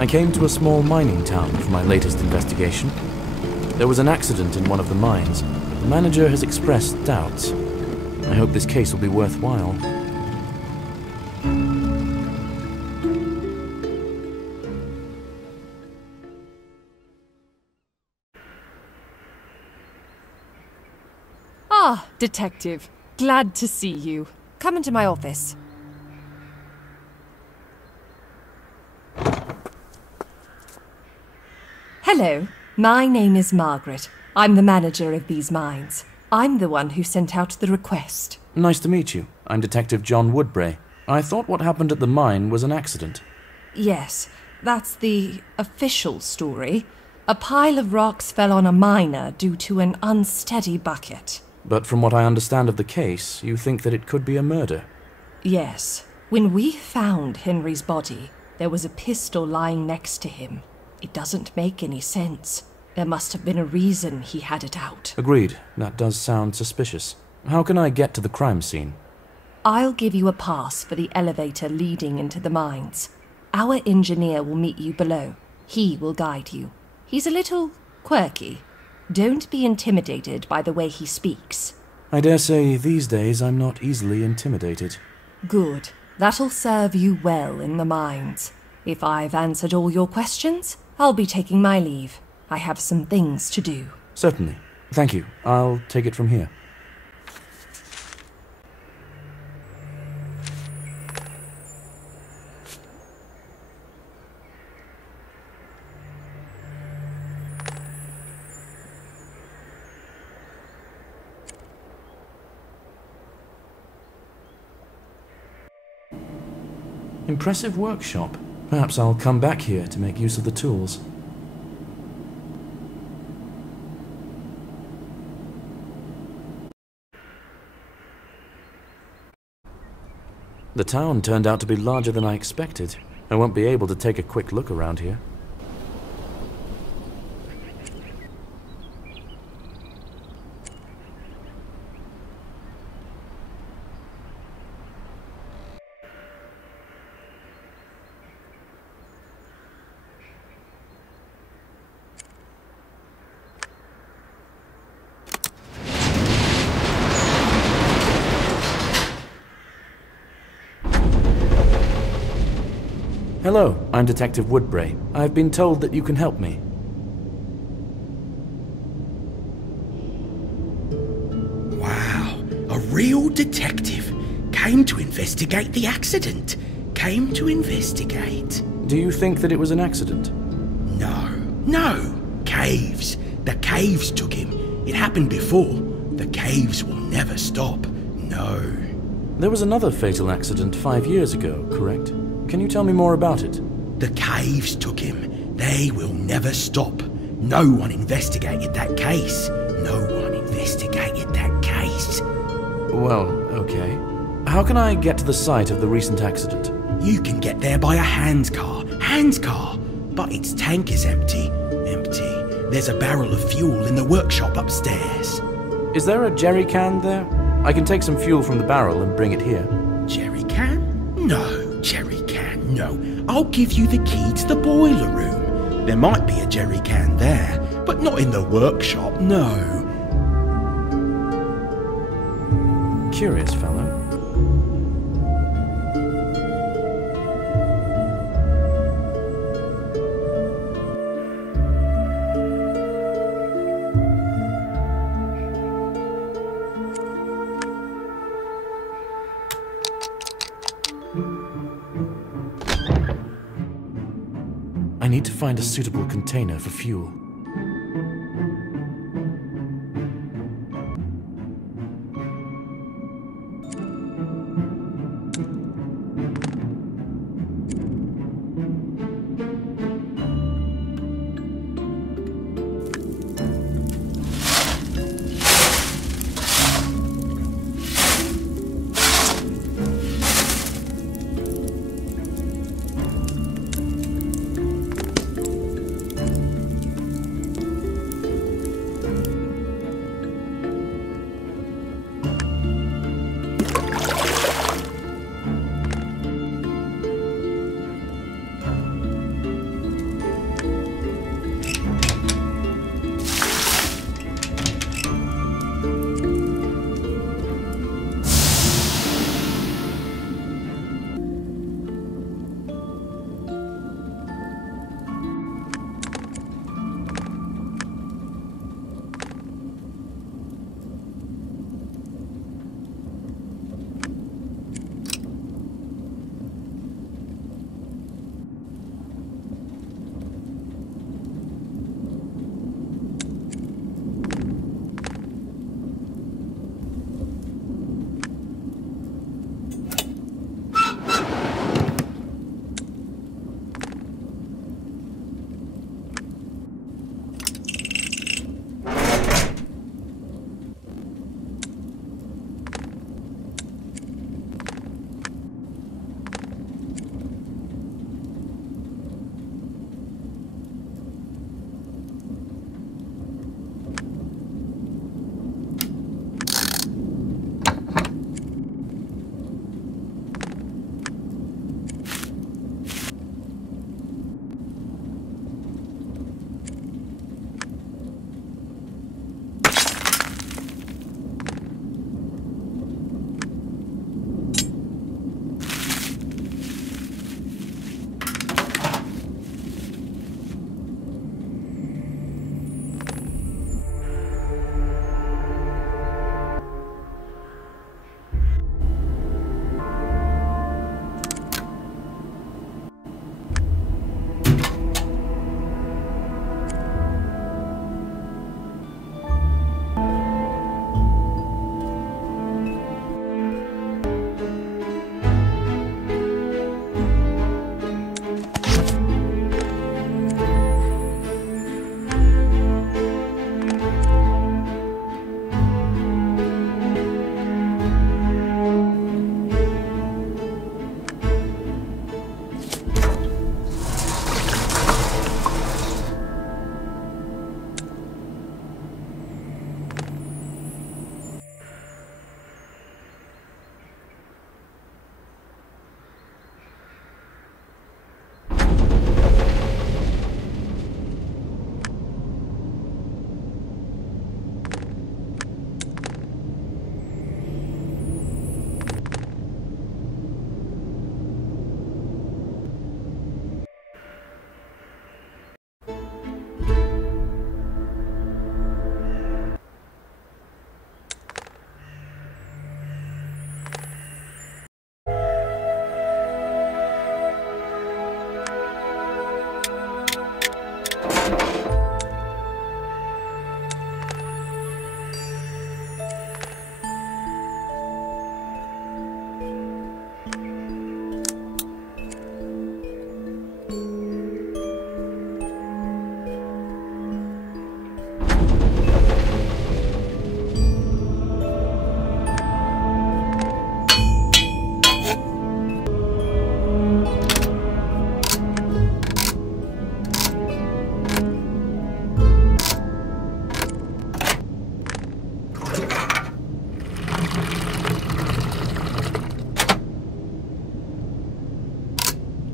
I came to a small mining town for my latest investigation. There was an accident in one of the mines. The manager has expressed doubts. I hope this case will be worthwhile. Ah, Detective. Glad to see you. Come into my office. Hello, my name is Margaret. I'm the manager of these mines. I'm the one who sent out the request. Nice to meet you. I'm Detective John Woodbray. I thought what happened at the mine was an accident. Yes, that's the official story. A pile of rocks fell on a miner due to an unsteady bucket. But from what I understand of the case, you think that it could be a murder. Yes. When we found Henry's body, there was a pistol lying next to him. It doesn't make any sense. There must have been a reason he had it out. Agreed. That does sound suspicious. How can I get to the crime scene? I'll give you a pass for the elevator leading into the mines. Our engineer will meet you below. He will guide you. He's a little quirky. Don't be intimidated by the way he speaks. I dare say these days I'm not easily intimidated. Good. That'll serve you well in the mines. If I've answered all your questions, I'll be taking my leave. I have some things to do. Certainly. Thank you. I'll take it from here. Impressive workshop. Perhaps I'll come back here to make use of the tools. The town turned out to be larger than I expected. I won't be able to take a quick look around here. Hello, I'm Detective Woodbray. I've been told that you can help me. Wow, a real detective. Came to investigate the accident. Came to investigate. Do you think that it was an accident? No. Caves. The caves took him. It happened before. The caves will never stop. No. There was another fatal accident 5 years ago, correct? Can you tell me more about it? The caves took him. They will never stop. No one investigated that case. No one investigated that case. Well, okay. How can I get to the site of the recent accident? You can get there by a handcar. But its tank is empty. There's a barrel of fuel in the workshop upstairs. Is there a jerry can there? I can take some fuel from the barrel and bring it here. Jerry can? No, jerry can, no. I'll give you the key to the boiler room. There might be a jerry can there, but not in the workshop, no. Curious fellow. I need to find a suitable container for fuel.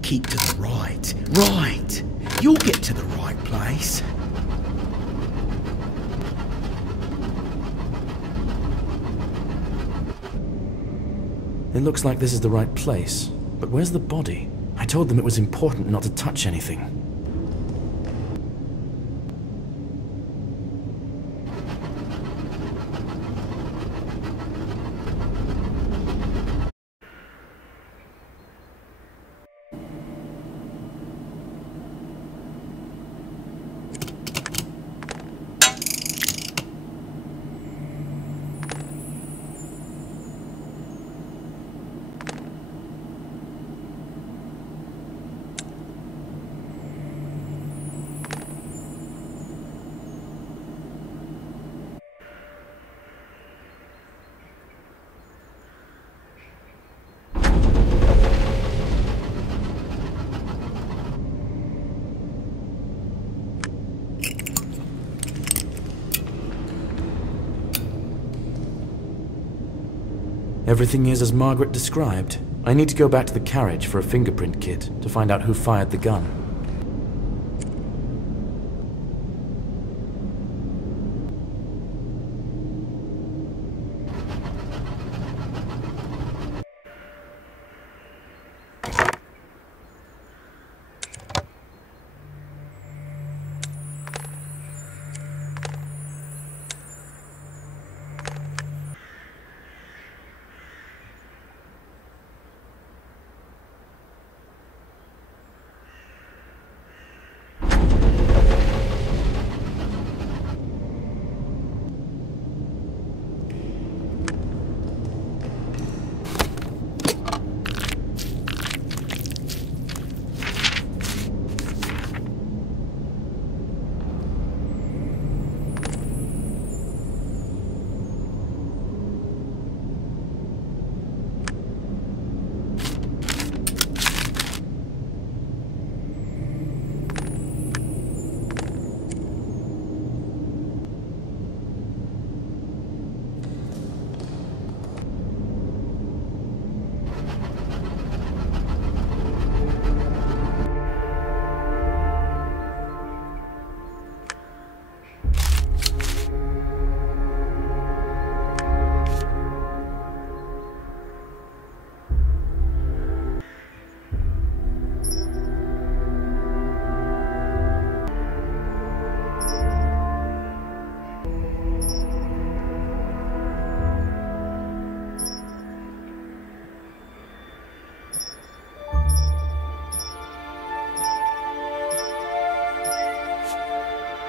keep to the right. Right! You'll get to the right place. It looks like this is the right place, but where's the body? I told them it was important not to touch anything. Everything is as Margaret described. I need to go back to the carriage for a fingerprint kit to find out who fired the gun.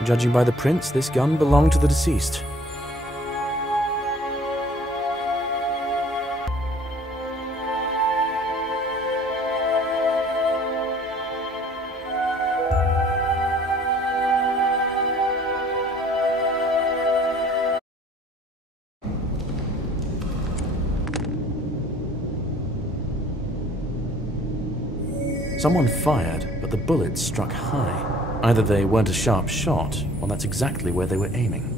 Judging by the prints, this gun belonged to the deceased. Someone fired, but the bullets struck high. Either they weren't a sharp shot, or that's exactly where they were aiming.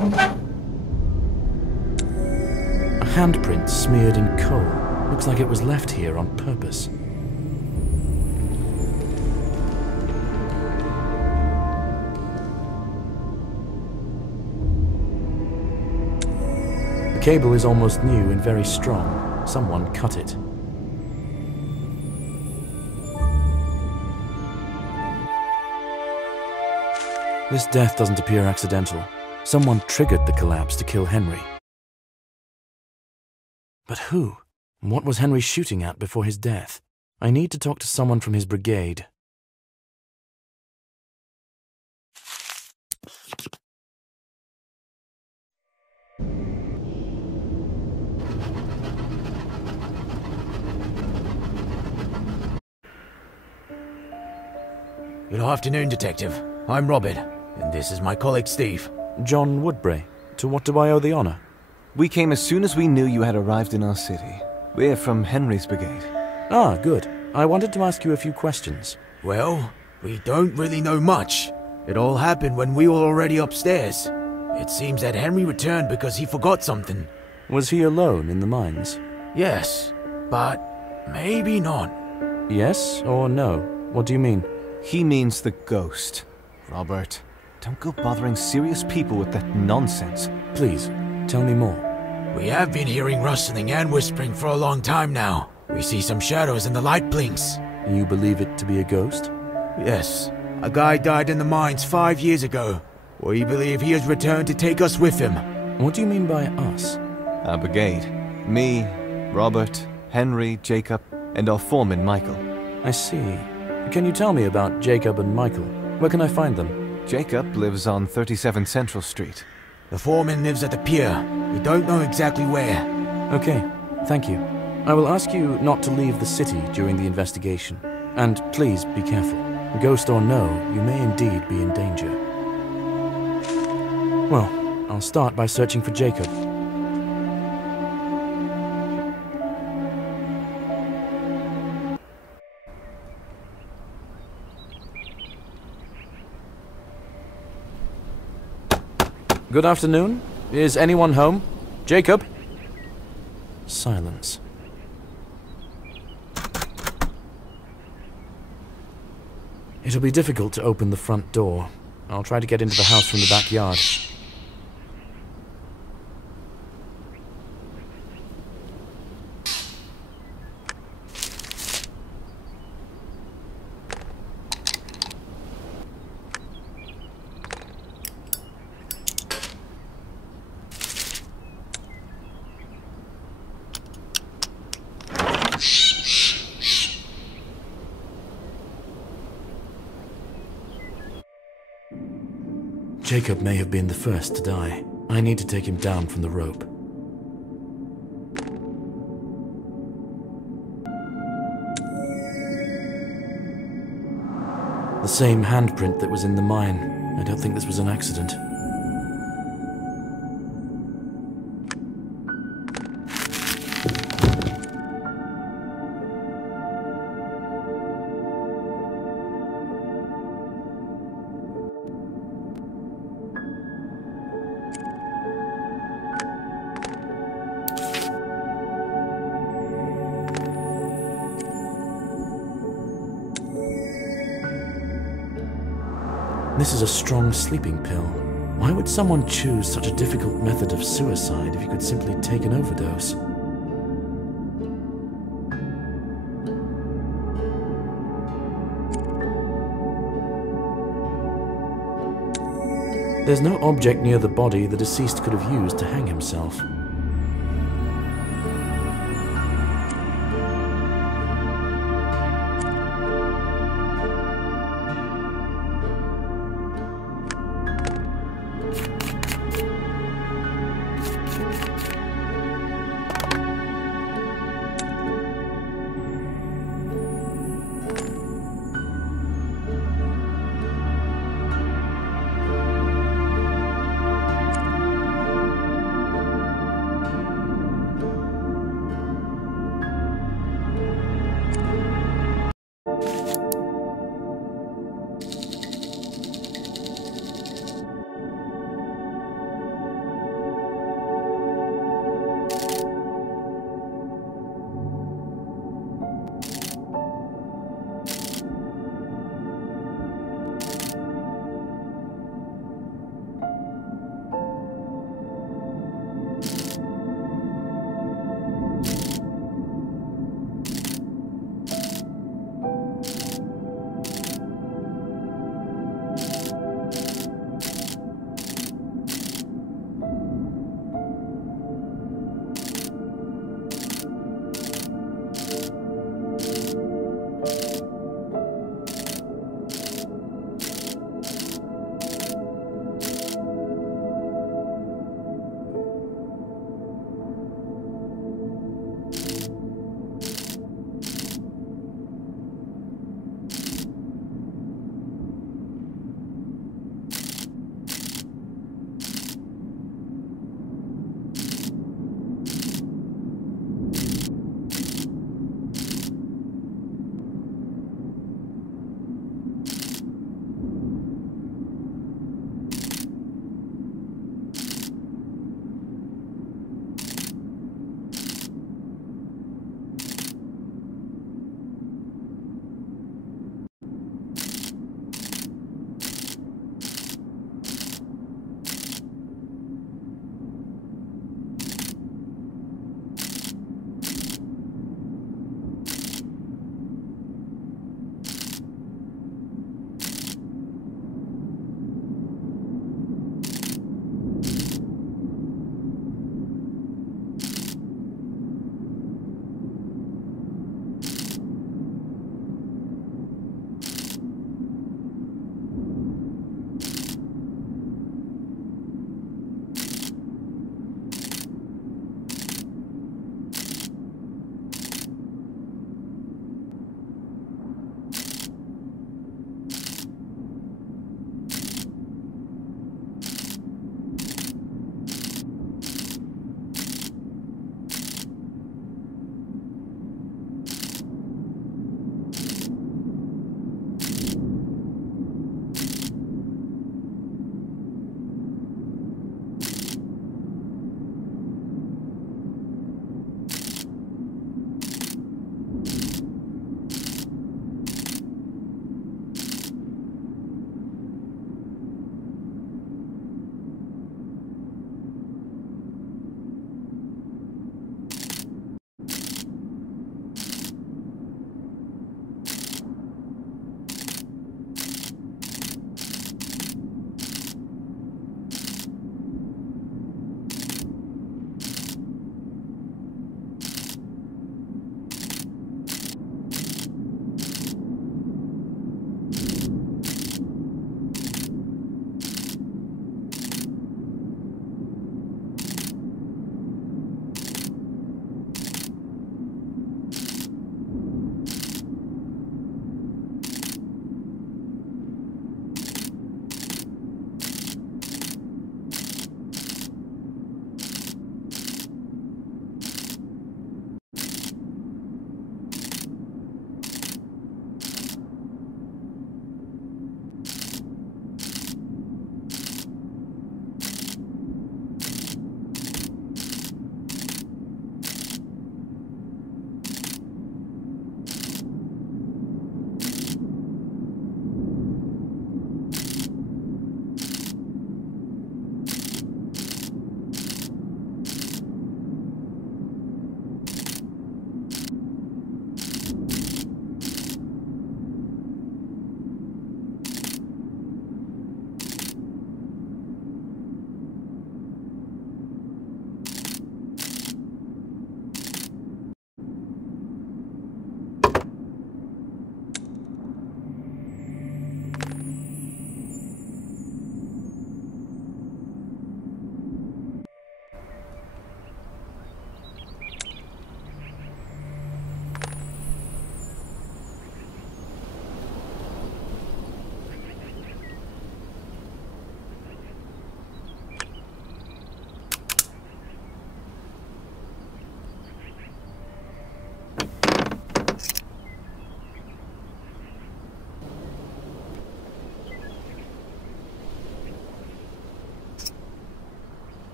A handprint smeared in coal. Looks like it was left here on purpose. The cable is almost new and very strong. Someone cut it. This death doesn't appear accidental. Someone triggered the collapse to kill Henry. But who? What was Henry shooting at before his death? I need to talk to someone from his brigade. Good afternoon, Detective. I'm Robert, and this is my colleague Steve. John Woodbray. To what do I owe the honor? We came as soon as we knew you had arrived in our city. We're from Henry's brigade. Ah, good. I wanted to ask you a few questions. Well, we don't really know much. It all happened when we were already upstairs. It seems that Henry returned because he forgot something. Was he alone in the mines? Yes, but maybe not. Yes or no? What do you mean? He means the ghost. Robert, don't go bothering serious people with that nonsense. Please, tell me more. We have been hearing rustling and whispering for a long time now. We see some shadows and the light blinks. You believe it to be a ghost? Yes. A guy died in the mines 5 years ago. We believe he has returned to take us with him. What do you mean by us? Our brigade. Me, Robert, Henry, Jacob, and our foreman, Michael. I see. Can you tell me about Jacob and Michael? Where can I find them? Jacob lives on 37 Central Street. The foreman lives at the pier. We don't know exactly where. Okay, thank you. I will ask you not to leave the city during the investigation. And please be careful. Ghost or no, you may indeed be in danger. Well, I'll start by searching for Jacob. Good afternoon. Is anyone home? Jacob? Silence. It'll be difficult to open the front door. I'll try to get into the house from the backyard. Jacob may have been the first to die. I need to take him down from the rope. The same handprint that was in the mine. I don't think this was an accident. This is a strong sleeping pill. Why would someone choose such a difficult method of suicide if you could simply take an overdose? There's no object near the body the deceased could have used to hang himself.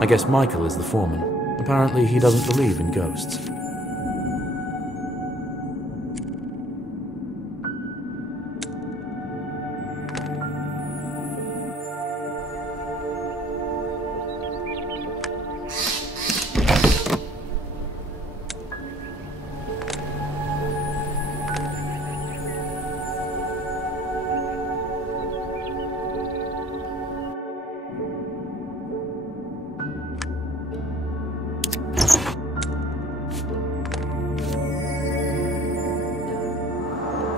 I guess Michael is the foreman. Apparently he doesn't believe in ghosts.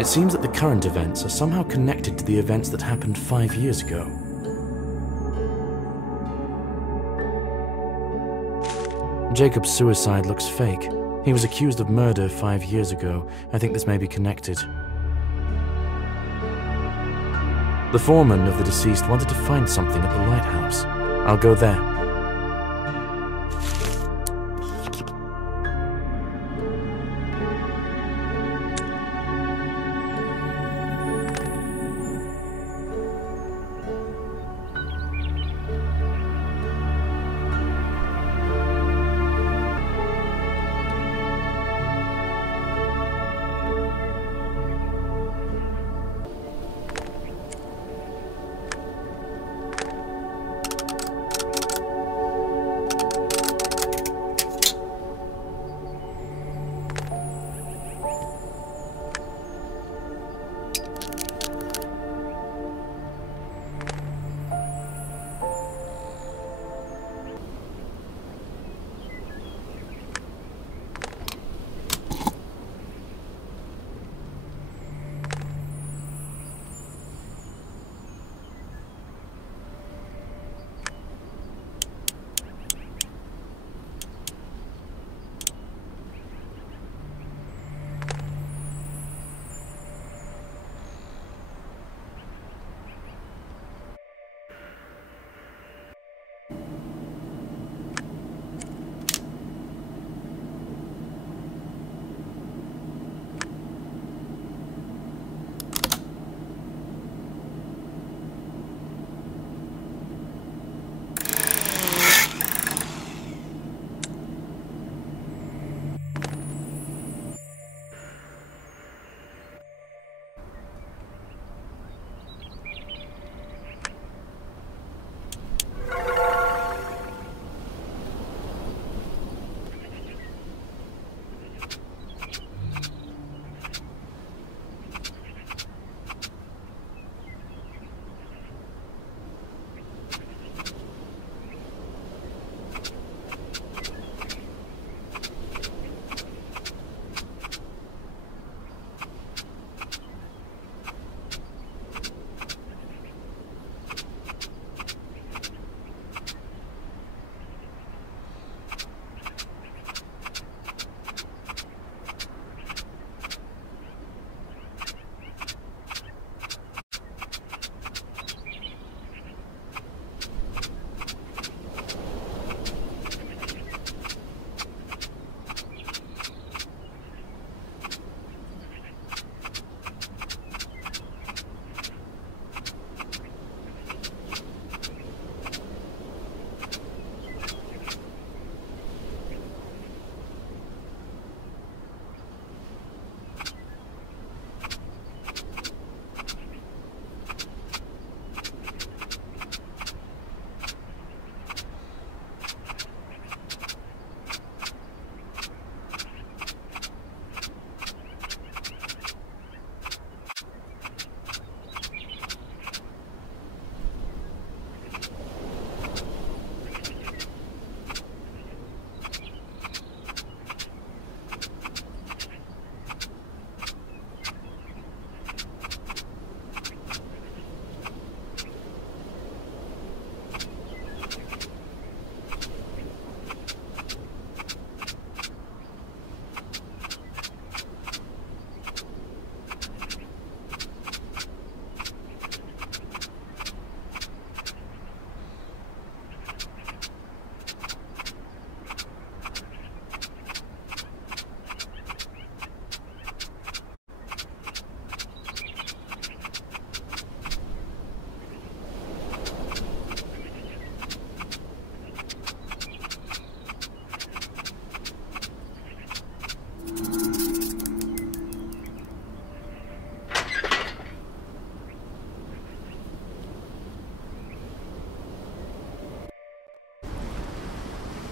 It seems that the current events are somehow connected to the events that happened 5 years ago. Jacob's suicide looks fake. He was accused of murder 5 years ago. I think this may be connected. The foreman of the deceased wanted to find something at the lighthouse. I'll go there.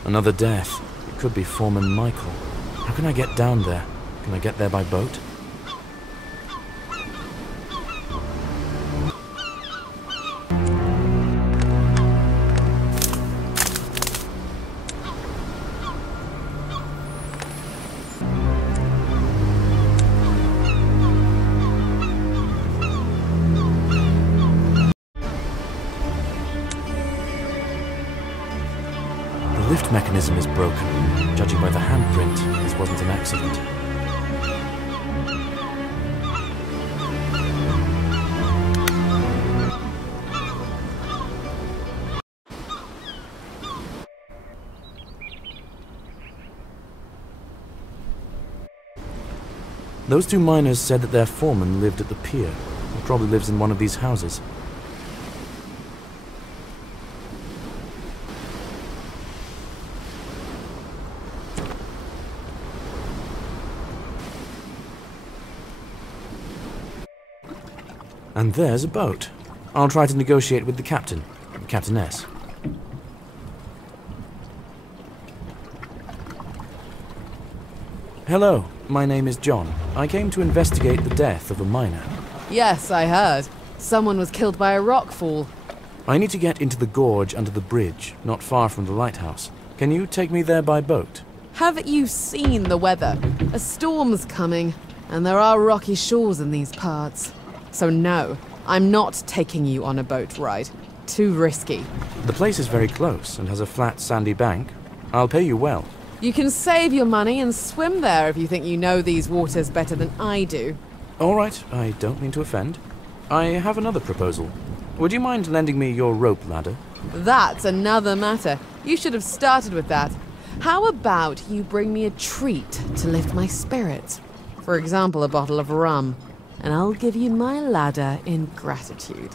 Another death. It could be Foreman Michael. How can I get down there? Can I get there by boat? The lift mechanism is broken. Judging by the handprint, this wasn't an accident. Those two miners said that their foreman lived at the pier. He probably lives in one of these houses. And there's a boat. I'll try to negotiate with the captain, the captainess. Hello, my name is John. I came to investigate the death of a miner. Yes, I heard. Someone was killed by a rock fall. I need to get into the gorge under the bridge, not far from the lighthouse. Can you take me there by boat? Haven't you seen the weather? A storm's coming, and there are rocky shores in these parts. So no, I'm not taking you on a boat ride. Too risky. The place is very close and has a flat, sandy bank. I'll pay you well. You can save your money and swim there if you think you know these waters better than I do. All right, I don't mean to offend. I have another proposal. Would you mind lending me your rope ladder? That's another matter. You should have started with that. How about you bring me a treat to lift my spirits? For example, a bottle of rum. And I'll give you my ladder in gratitude.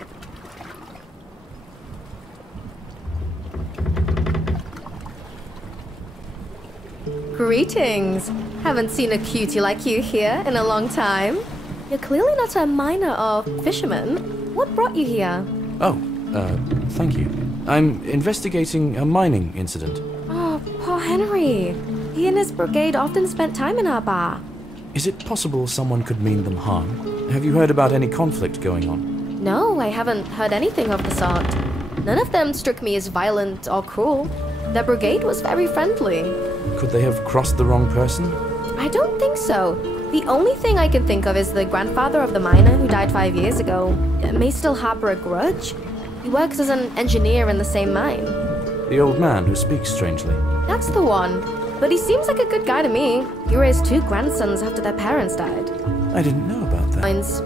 Greetings. Haven't seen a cutie like you here in a long time. You're clearly not a miner or fisherman. What brought you here? Oh, thank you. I'm investigating a mining incident. Oh, poor Henry. He and his brigade often spent time in our bar. Is it possible someone could mean them harm? Have you heard about any conflict going on? No, I haven't heard anything of the sort. None of them struck me as violent or cruel. Their brigade was very friendly. Could they have crossed the wrong person? I don't think so. The only thing I can think of is the grandfather of the miner who died 5 years ago. May still harbor a grudge. He works as an engineer in the same mine. The old man who speaks strangely. That's the one. But he seems like a good guy to me. He raised 2 grandsons after their parents died. I didn't know about that. Mine's...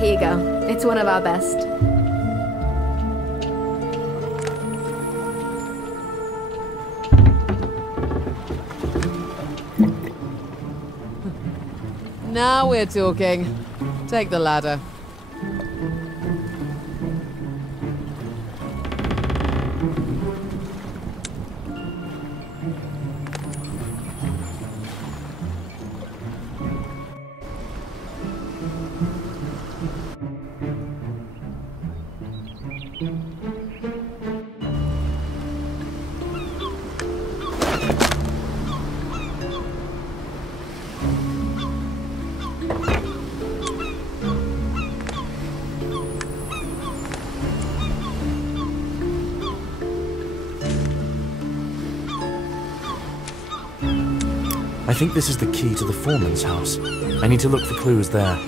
Here you go. It's one of our best. Now we're talking. Take the ladder. I think this is the key to the foreman's house. I need to look for clues there.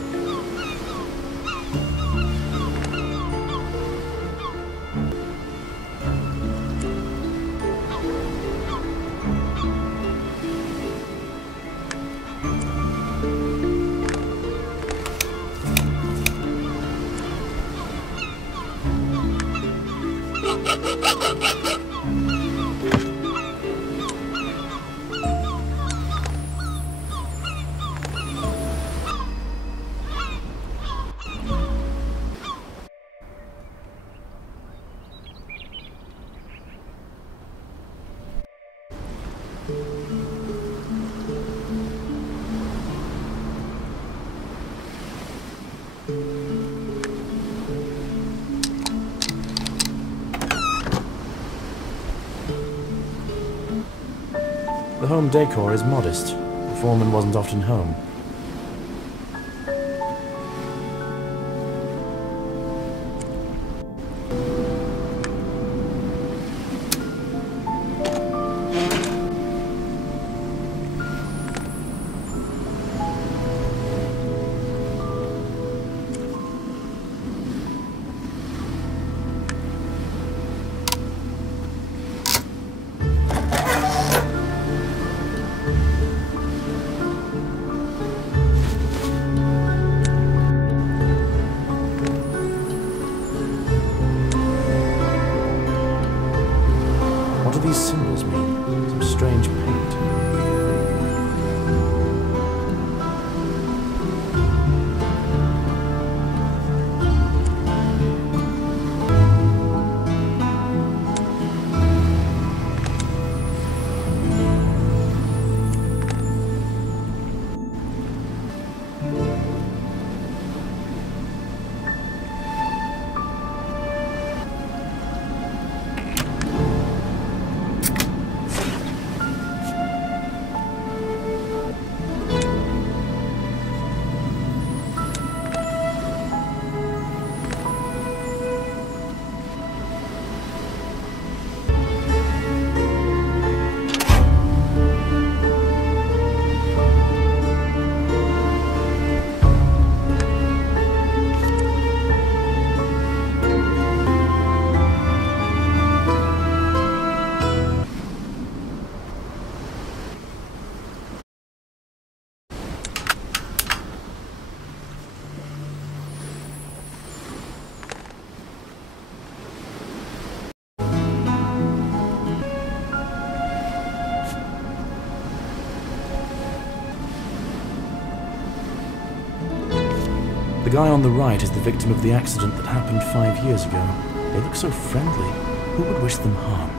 The home decor is modest. The foreman wasn't often home. What do these symbols mean? Some strange paint. The guy on the right is the victim of the accident that happened 5 years ago. They look so friendly. Who would wish them harm?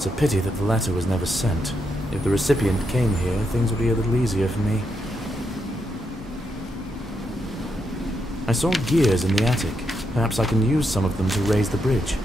It's a pity that the letter was never sent. If the recipient came here, things would be a little easier for me. I saw gears in the attic. Perhaps I can use some of them to raise the bridge.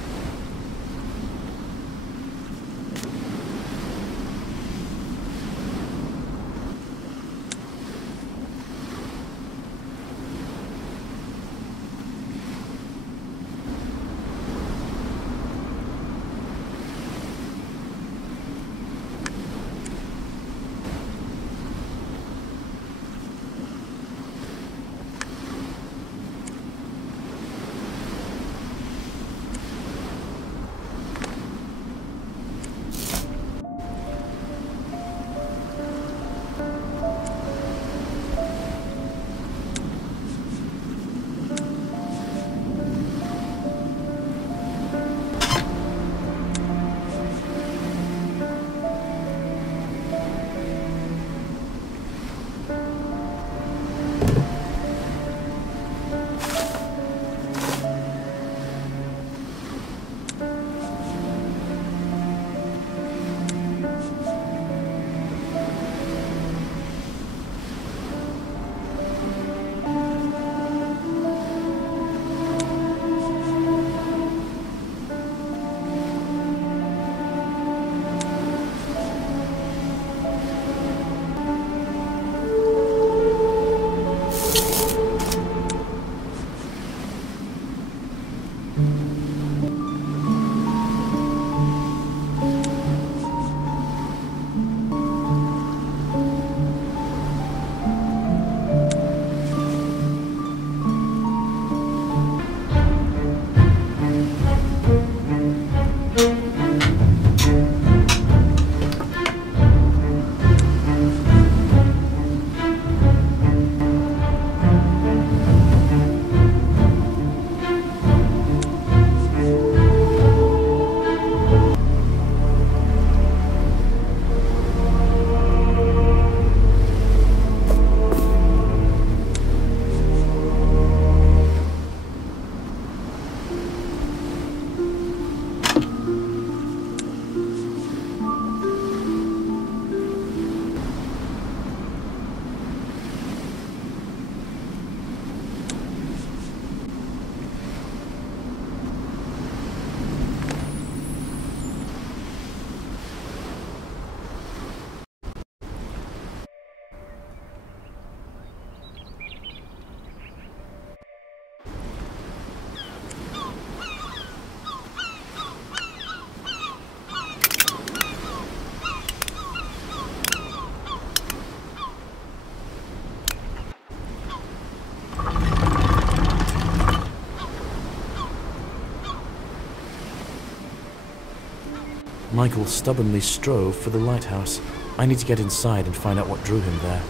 Michael stubbornly strove for the lighthouse. I need to get inside and find out what drew him there.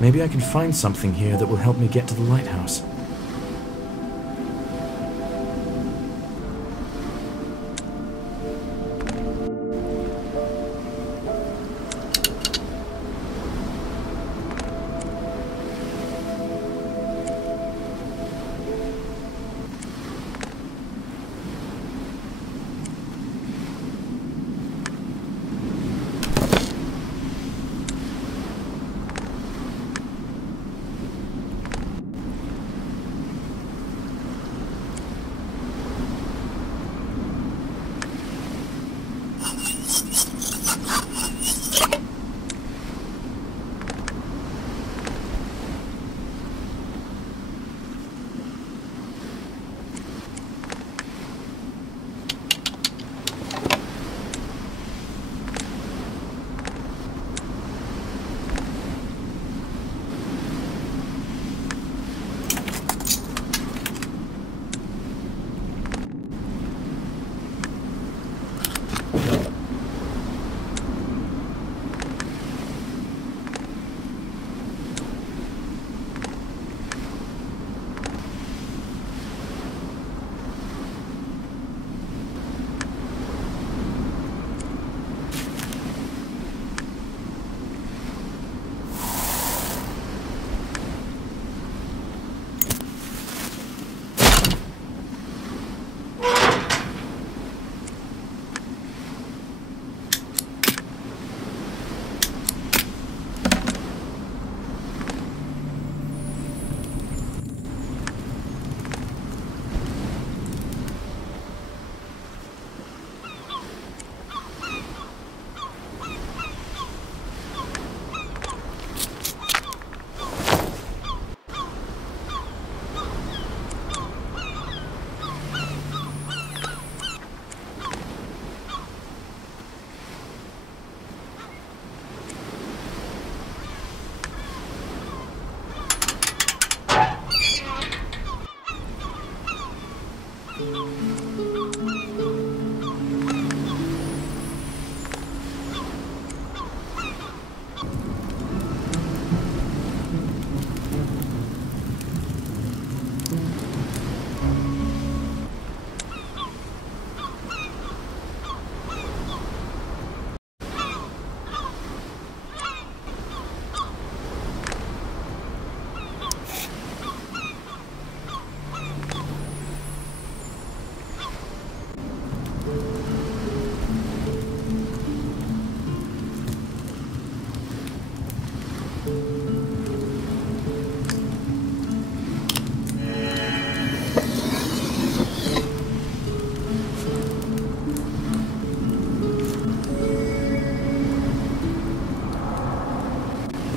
Maybe I can find something here that will help me get to the lighthouse.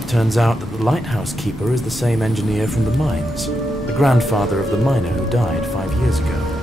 Turns out that the lighthouse keeper is the same engineer from the mines, the grandfather of the miner who died 5 years ago.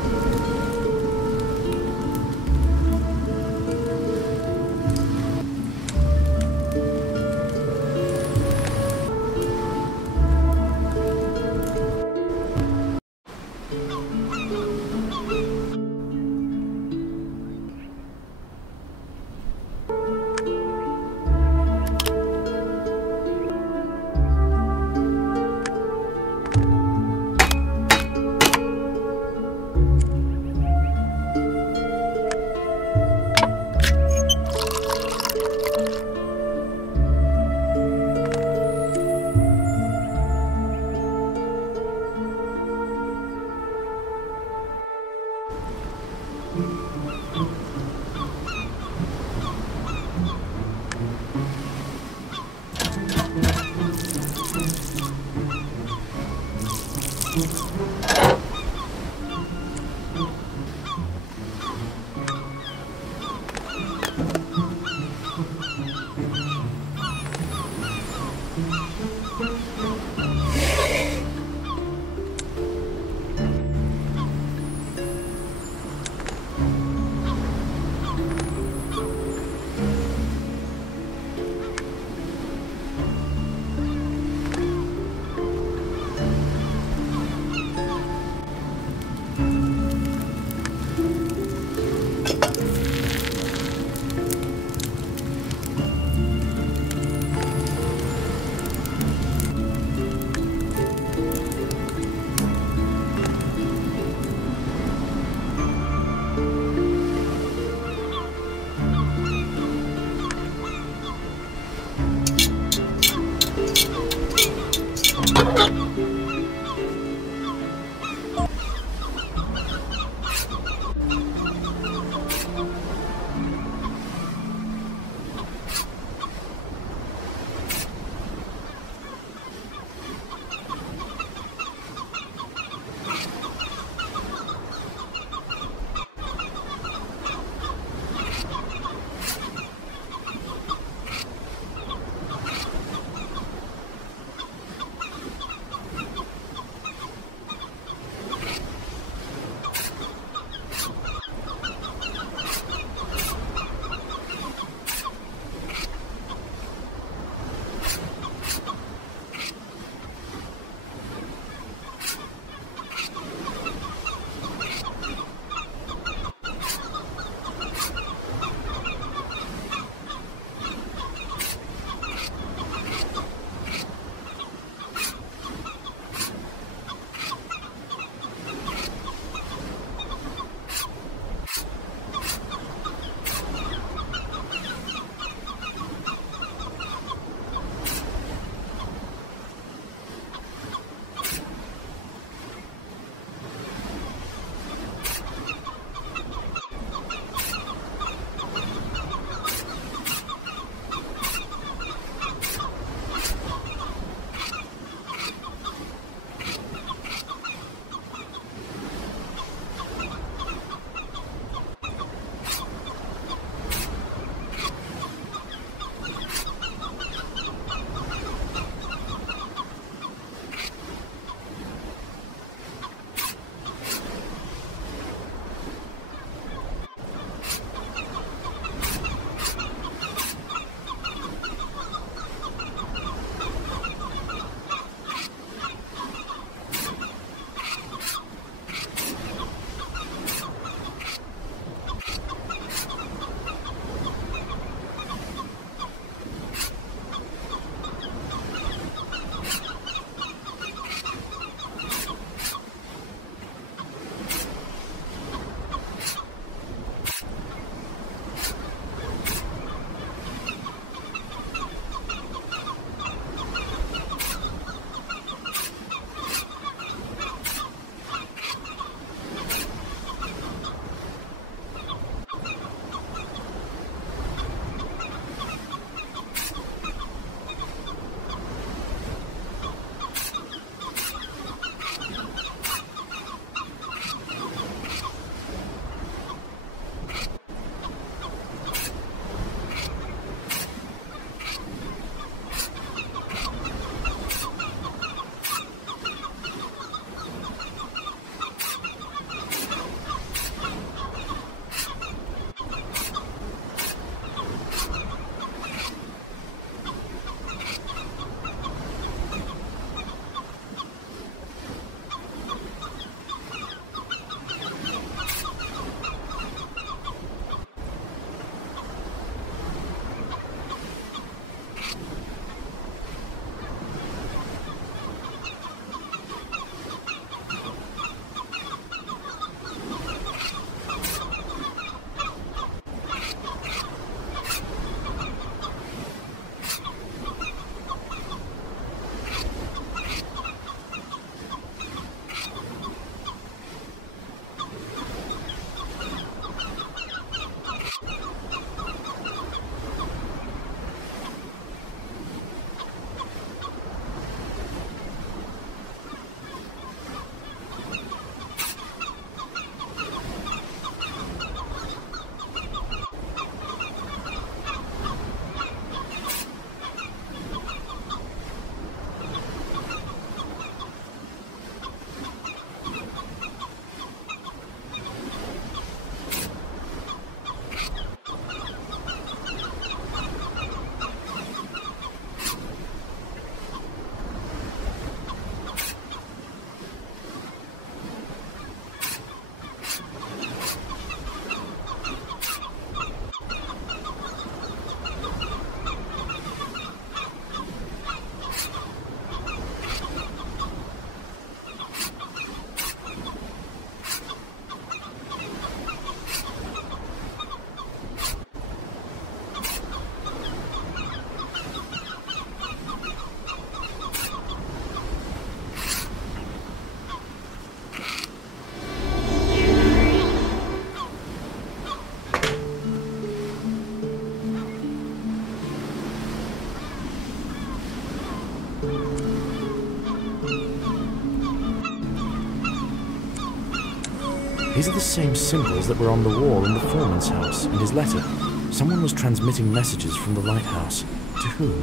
These are the same symbols that were on the wall in the foreman's house in his letter. Someone was transmitting messages from the lighthouse. To whom?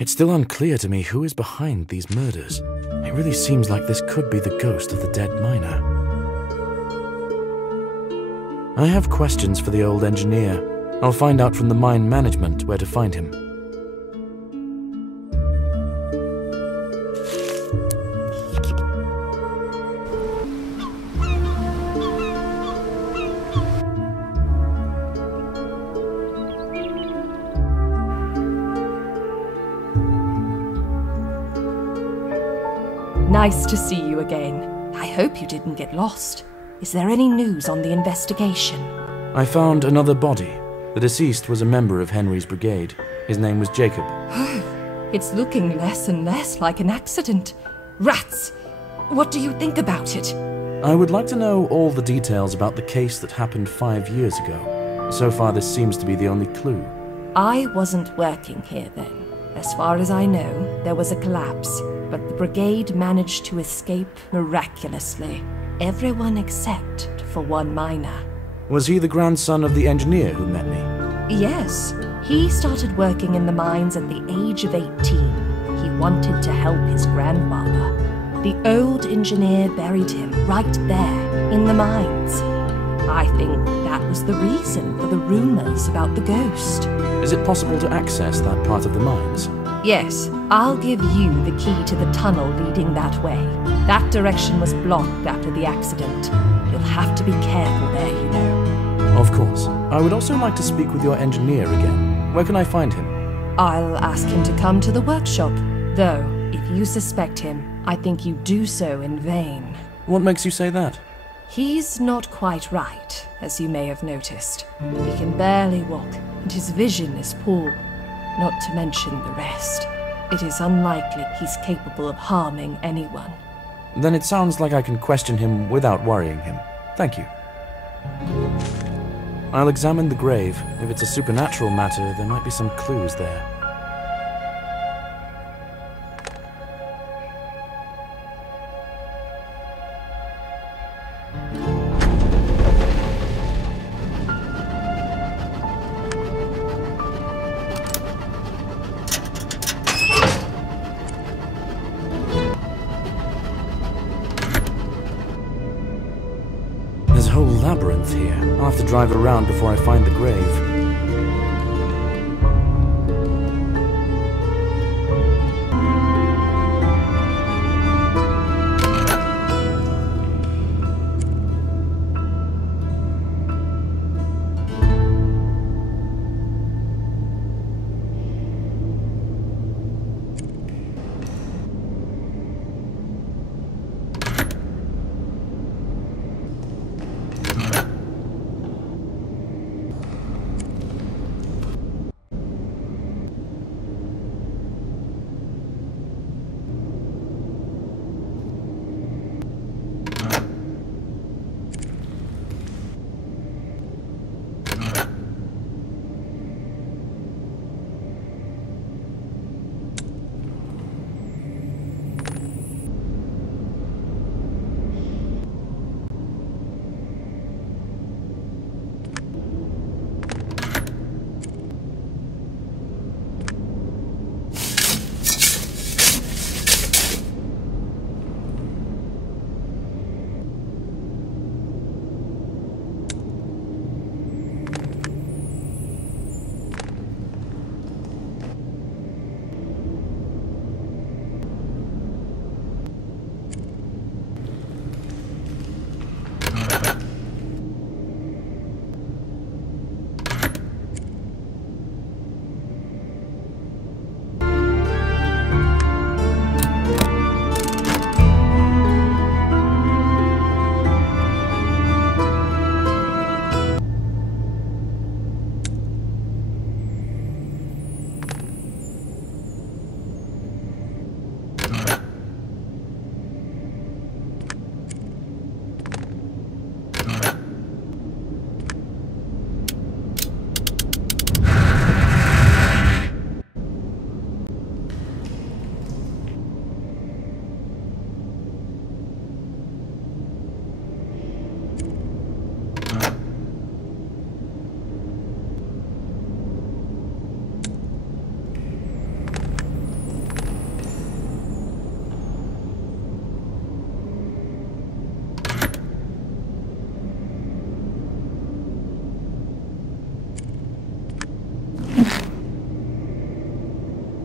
It's still unclear to me who is behind these murders. It really seems like this could be the ghost of the dead miner. I have questions for the old engineer. I'll find out from the mine management where to find him. Nice to see you again. I hope you didn't get lost. Is there any news on the investigation? I found another body. The deceased was a member of Henry's brigade. His name was Jacob. It's looking less and less like an accident. Rats! What do you think about it? I would like to know all the details about the case that happened 5 years ago. So far, this seems to be the only clue. I wasn't working here then. As far as I know, there was a collapse, but the brigade managed to escape miraculously. Everyone except for one miner. Was he the grandson of the engineer who met me? Yes, he started working in the mines at the age of 18. He wanted to help his grandfather. The old engineer buried him right there, in the mines. I think that was the reason for the rumors about the ghost. Is it possible to access that part of the mines? Yes, I'll give you the key to the tunnel leading that way. That direction was blocked after the accident. You'll have to be careful there, you know. Of course. I would also like to speak with your engineer again. Where can I find him? I'll ask him to come to the workshop. Though, if you suspect him, I think you do so in vain. What makes you say that? He's not quite right, as you may have noticed. He can barely walk, and his vision is poor. Not to mention the rest. It is unlikely he's capable of harming anyone. Then it sounds like I can question him without worrying him. Thank you. I'll examine the grave. If it's a supernatural matter, there might be some clues there. There's a whole labyrinth here. I'll have to drive around before I find the grave.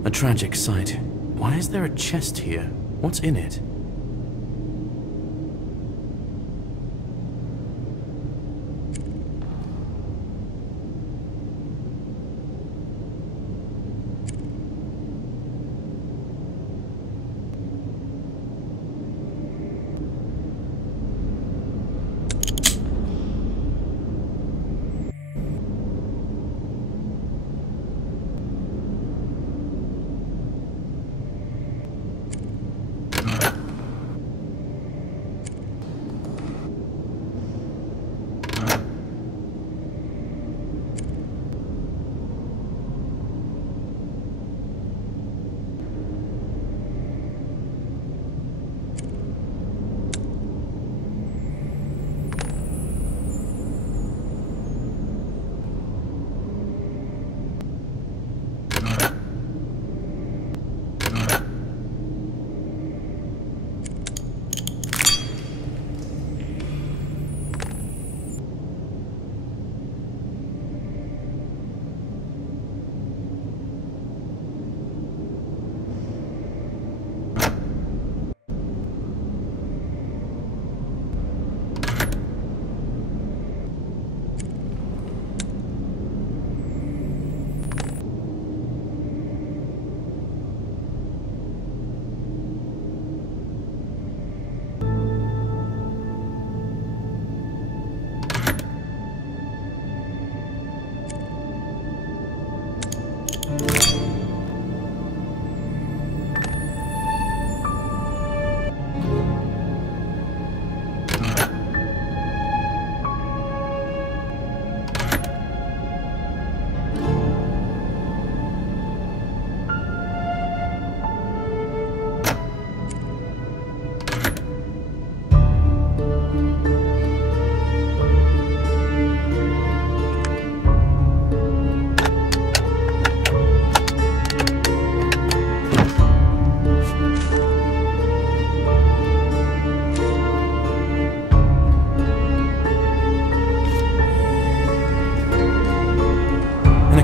A tragic sight. Why is there a chest here? What's in it?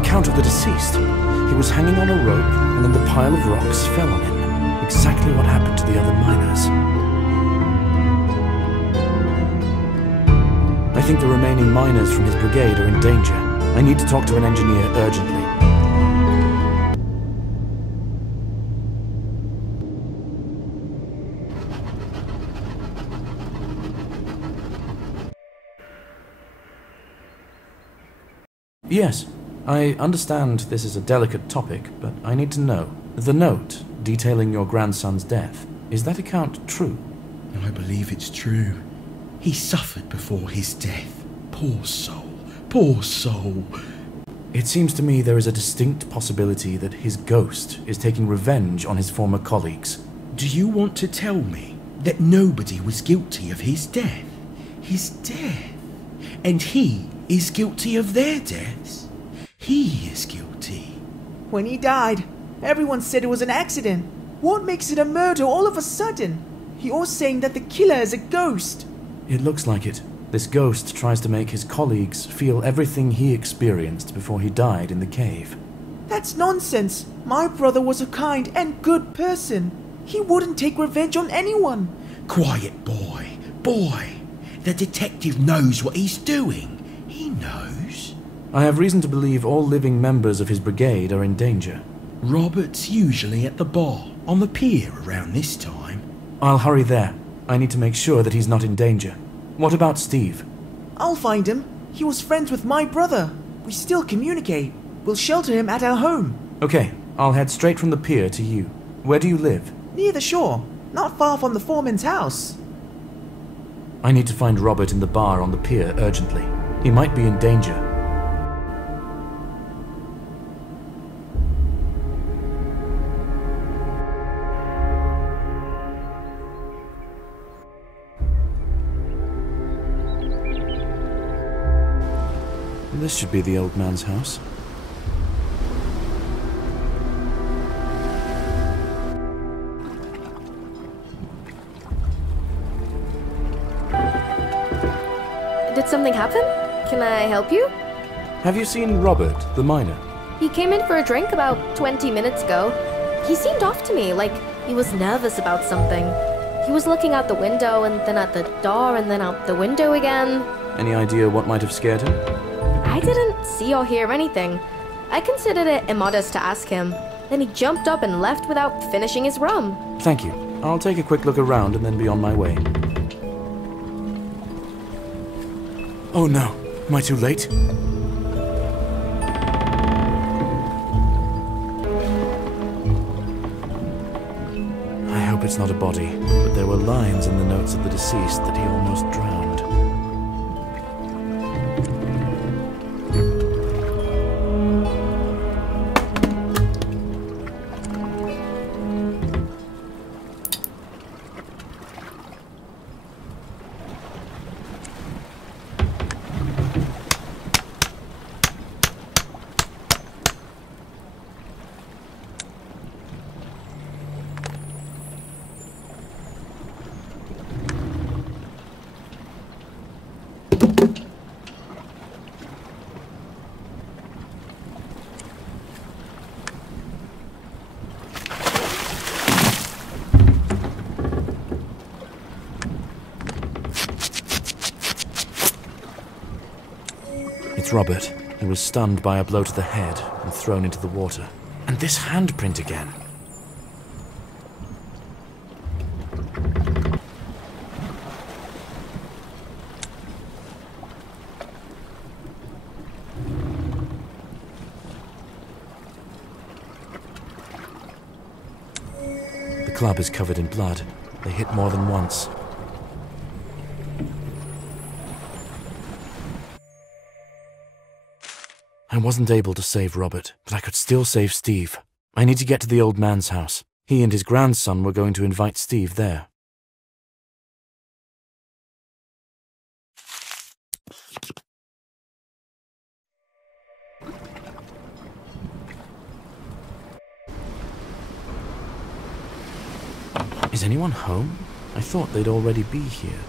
Account of the deceased. He was hanging on a rope, and then the pile of rocks fell on him. Exactly what happened to the other miners. I think the remaining miners from his brigade are in danger. I need to talk to an engineer urgently. Yes. I understand this is a delicate topic, but I need to know. The note detailing your grandson's death, is that account true? I believe it's true. He suffered before his death. Poor soul. Poor soul. It seems to me there is a distinct possibility that his ghost is taking revenge on his former colleagues. Do you want to tell me that nobody was guilty of his death? His death? And he is guilty of their deaths? He is guilty. When he died, everyone said it was an accident. What makes it a murder all of a sudden? You're saying that the killer is a ghost. It looks like it. This ghost tries to make his colleagues feel everything he experienced before he died in the cave. That's nonsense. My brother was a kind and good person. He wouldn't take revenge on anyone. Quiet, boy. Boy. The detective knows what he's doing. He knows. I have reason to believe all living members of his brigade are in danger. Robert's usually at the bar on the pier around this time. I'll hurry there. I need to make sure that he's not in danger. What about Steve? I'll find him. He was friends with my brother. We still communicate. We'll shelter him at our home. Okay, I'll head straight from the pier to you. Where do you live? Near the shore, not far from the foreman's house. I need to find Robert in the bar on the pier urgently. He might be in danger. This should be the old man's house. Did something happen? Can I help you? Have you seen Robert, the miner? He came in for a drink about 20 minutes ago. He seemed off to me, like he was nervous about something. He was looking out the window and then at the door and then out the window again. Any idea what might have scared him? I didn't see or hear anything. I considered it immodest to ask him. Then he jumped up and left without finishing his rum. Thank you. I'll take a quick look around and then be on my way. Oh no, am I too late? I hope it's not a body, but there were lines in the notes of the deceased that he almost drowned. It's Robert. He was stunned by a blow to the head and thrown into the water. And this handprint again. The club is covered in blood. They hit more than once. I wasn't able to save Robert, but I could still save Steve. I need to get to the old man's house. He and his grandson were going to invite Steve there. Is anyone home? I thought they'd already be here.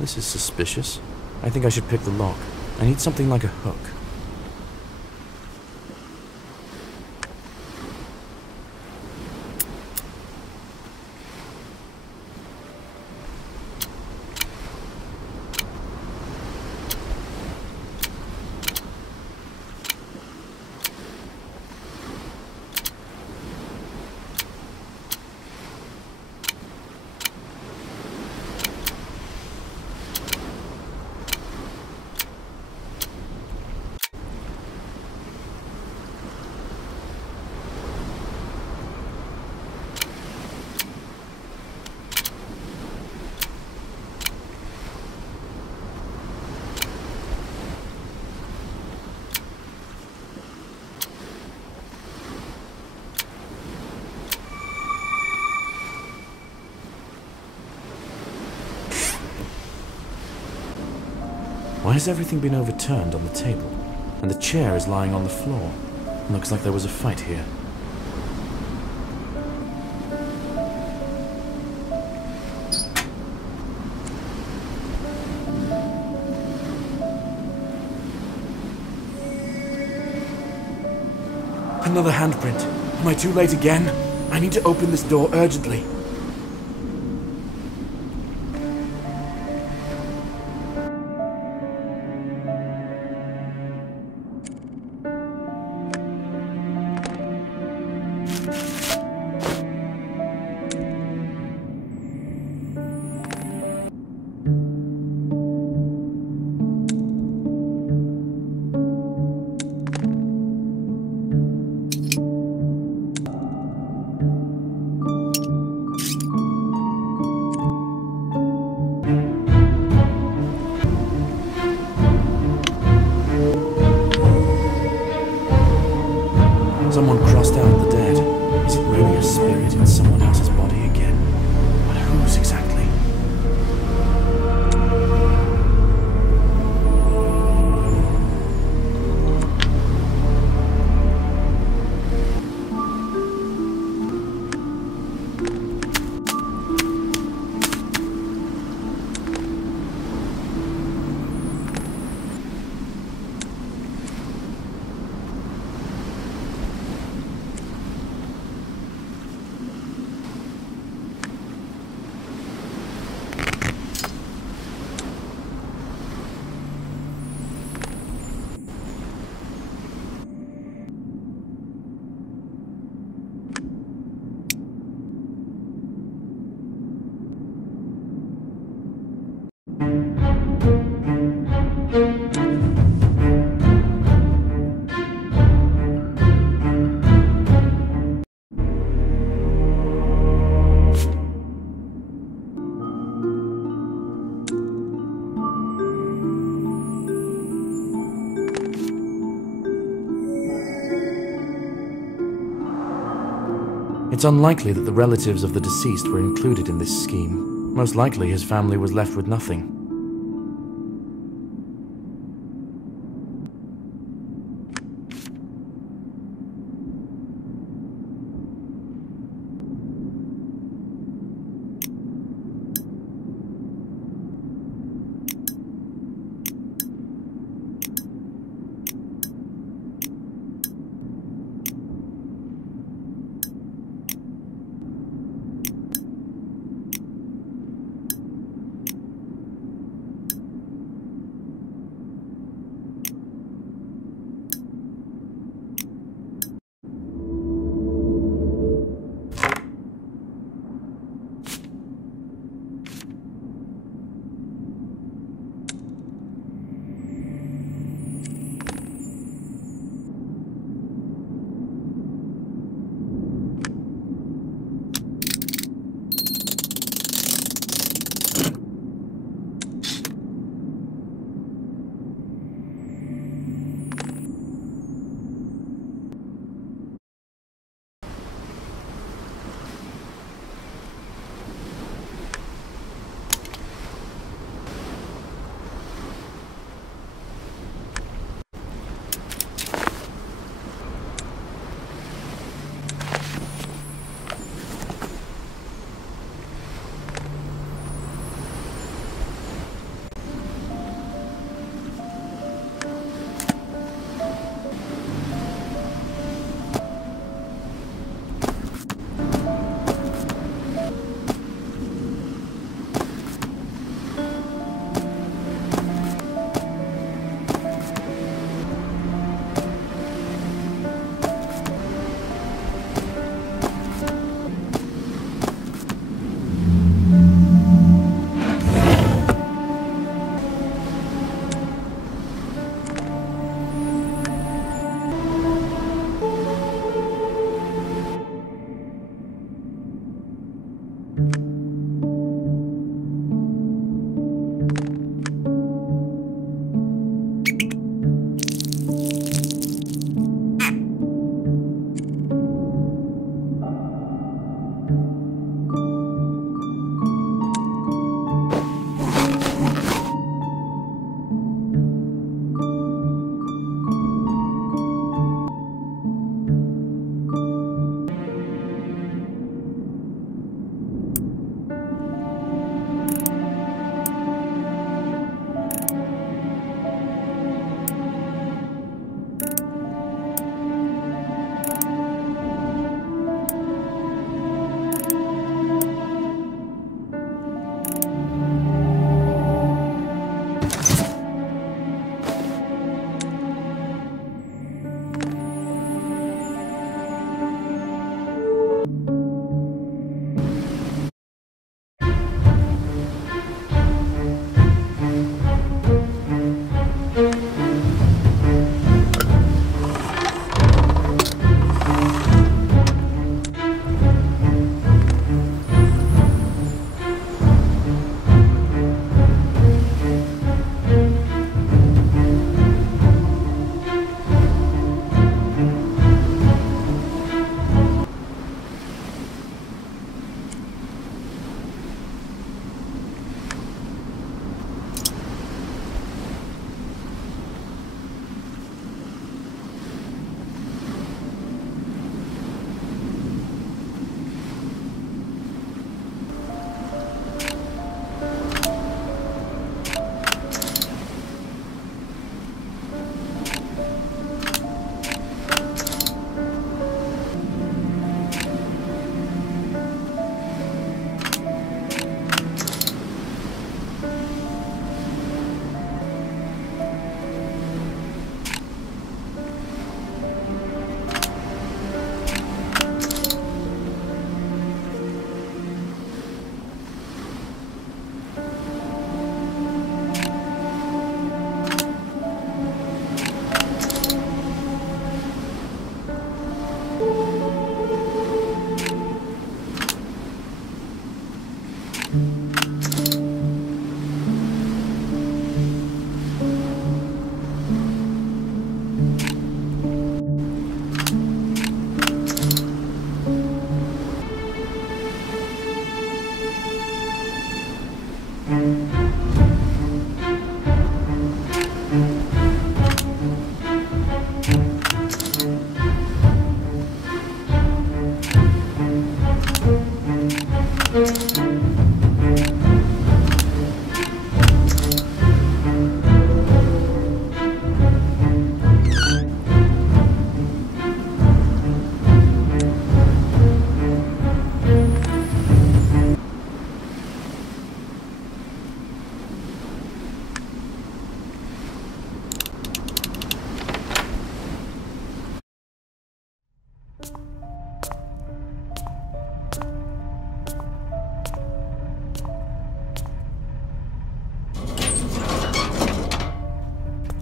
This is suspicious. I think I should pick the lock. I need something like a hook. Why has everything been overturned on the table? And the chair is lying on the floor. Looks like there was a fight here. Another handprint. Am I too late again? I need to open this door urgently. Someone crossed out the dead. Is it really a spirit in someone else's body again? But whose exactly? It's unlikely that the relatives of the deceased were included in this scheme. Most likely his family was left with nothing.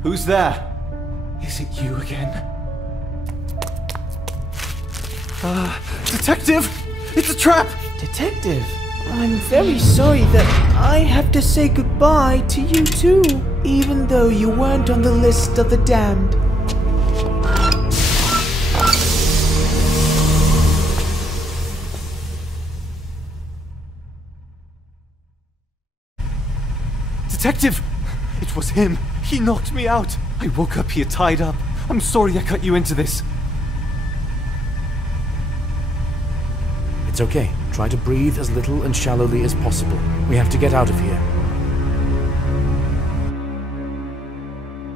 Who's there? Is it you again? Detective! It's a trap! Detective, I'm very sorry that I have to say goodbye to you too, even though you weren't on the list of the damned. Detective! It was him. He knocked me out. I woke up here tied up. I'm sorry I cut you into this. It's okay. Try to breathe as little and shallowly as possible. We have to get out of here.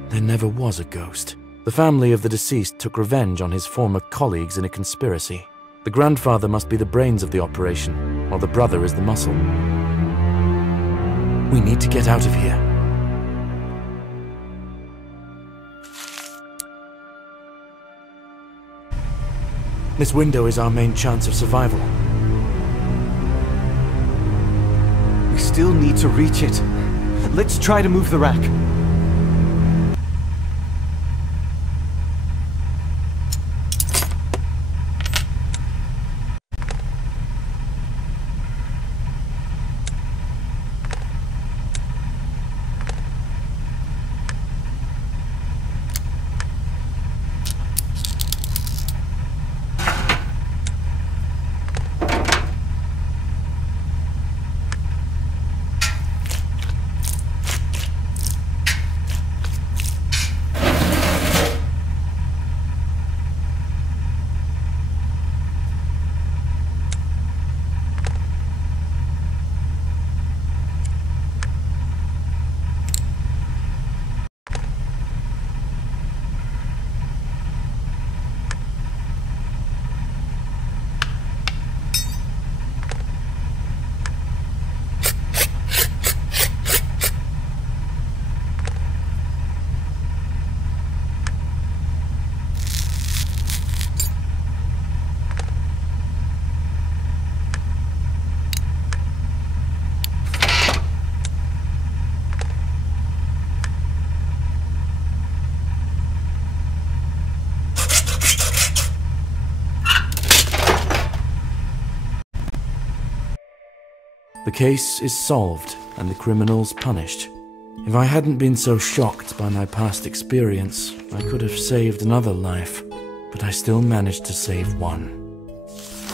There never was a ghost. The family of the deceased took revenge on his former colleagues in a conspiracy. The grandfather must be the brains of the operation, while the brother is the muscle. We need to get out of here. This window is our main chance of survival. We still need to reach it. Let's try to move the rack. The case is solved and the criminals punished. If I hadn't been so shocked by my past experience, I could have saved another life, but I still managed to save one.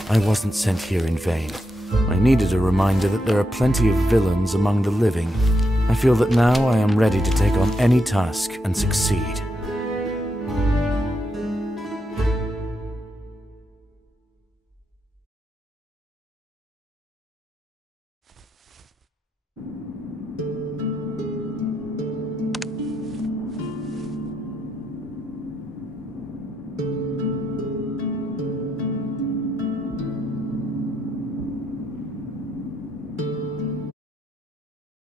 I wasn't sent here in vain. I needed a reminder that there are plenty of villains among the living. I feel that now I am ready to take on any task and succeed.